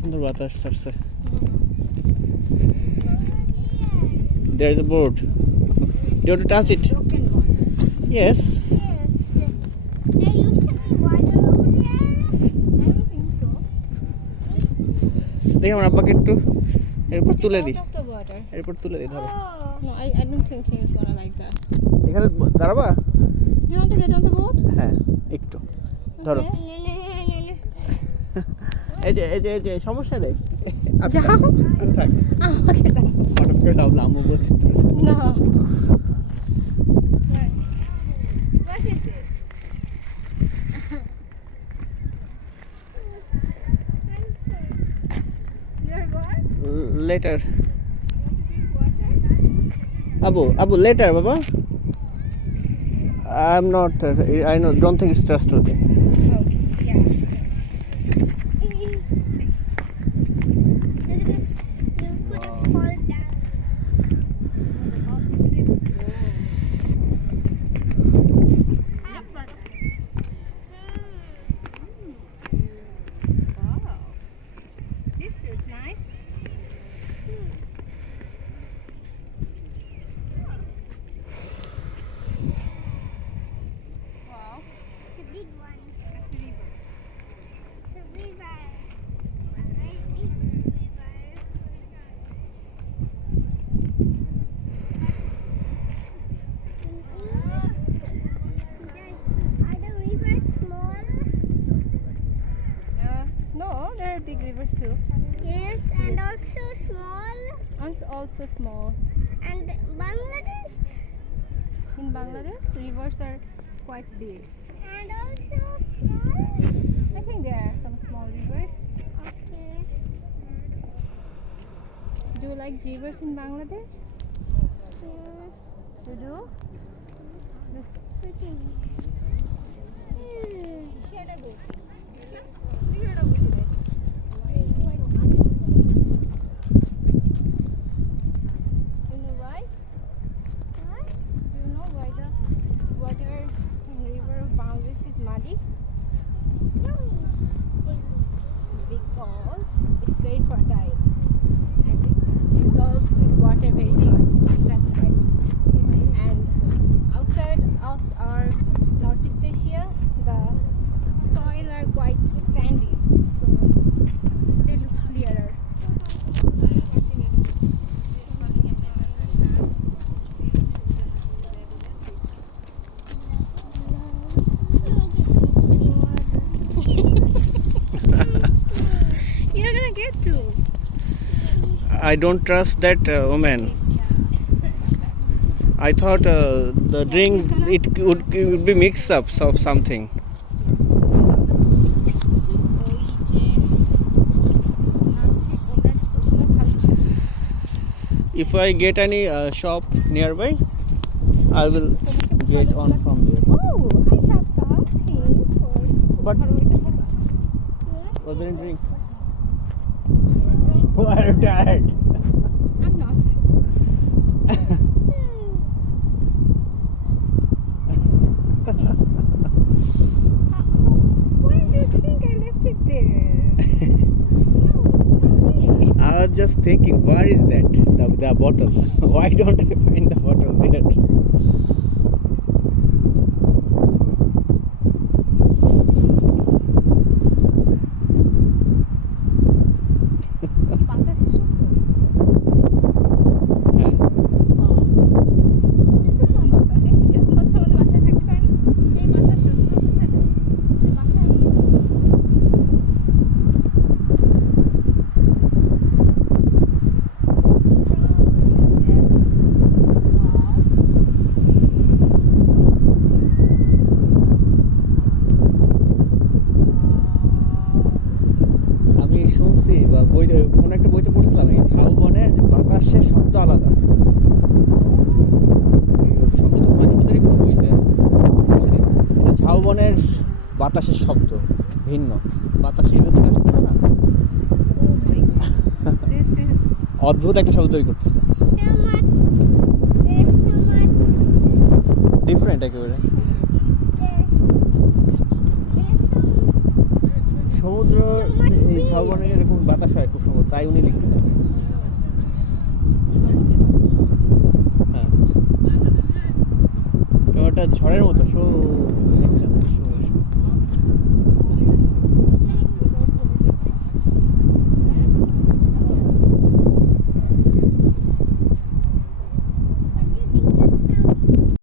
সুন্দর বাতাস ছাড়ছে। There is a board. Do you want to touch it? Broken one. Yes. There used to be water over there. I don't think so. দেখি আমার আব্বাকে একটু এরপর তুলে দিই, Out of the water. এরপর তুলে দিই ধরো। Oh. No, I don't think he is gonna like that. এখানে দাঁড়াবা? You want to get on the boat? হ্যাঁ একটু ধরো। Okay. এই যে সমস্যা নেই। আচ্ছা যাও। থাক। আমাকে ডাক। হঠাৎ করে ভাবলাম আম্মু বলছি। না। What is it? Your what? Later. Water? Abu, later, Baba. I'm not. I don't think it's trustworthy. Okay. Yeah. You could have fallen down. Wow. This feels nice. Wow. It's a big one. That's a river. It's a river. A very big river. Are the rivers small? No, there are big rivers too. Yes, and also small. And it's also small. And Bangladesh, In Bangladesh, rivers are quite big. and also small. I think there are some small rivers. Okay. Do you like rivers in Bangladesh? You do? Okay. You know why? What? Do you know why the water in river of Bangladesh is muddy? No. Because it's very fertile and it dissolves with water very fast. That's why. And outside of our Northeast Asia, the soil are quite sandy, so they look clearer. You're gonna get to. I don't trust that woman. I thought the drink it would be mix-ups of something. If I get any shop nearby, I will get on from there. Oh, I have something for. But was there any drink? Why are you tired? I'm not. Why do you think I left it there? No, I was just thinking, where is that? The bottle. Why don't I find the bottle there? বাতাসের শব্দ। হ্যাঁ। কোন বাতাসে? এরকম বাতাস আমাদের বাসায় থাকতে পারে না? এই বাতাস সবসময় কোথায় যায়? আমাদের বাসায় Yes. Wow. আমি শুনছি বা বইতে কোন একটা বইতে পড়ছিলাম এই ঝাউবনের বাতাসের শব্দ আলাদা। এই সম্ভবত হুমায়ুন কোনো বইতে পড়ছি। এটা ঝাউবনের বাতাসের শব্দ ভিন্ন। বাতাস এই ভেতরে আসতেছে না, Oh my God. This is অদ্ভুত একটা শব্দ তৈরি করতেছে। So much. There's so much. Different একেবারে। There's some. সমুদ্র এই ঝাউবনে এরকম বাতাস হয় খুব সম্ভব, তাই উনি লিখছিলেন। হ্যাঁ, ওটা ঝড়ের মতো শো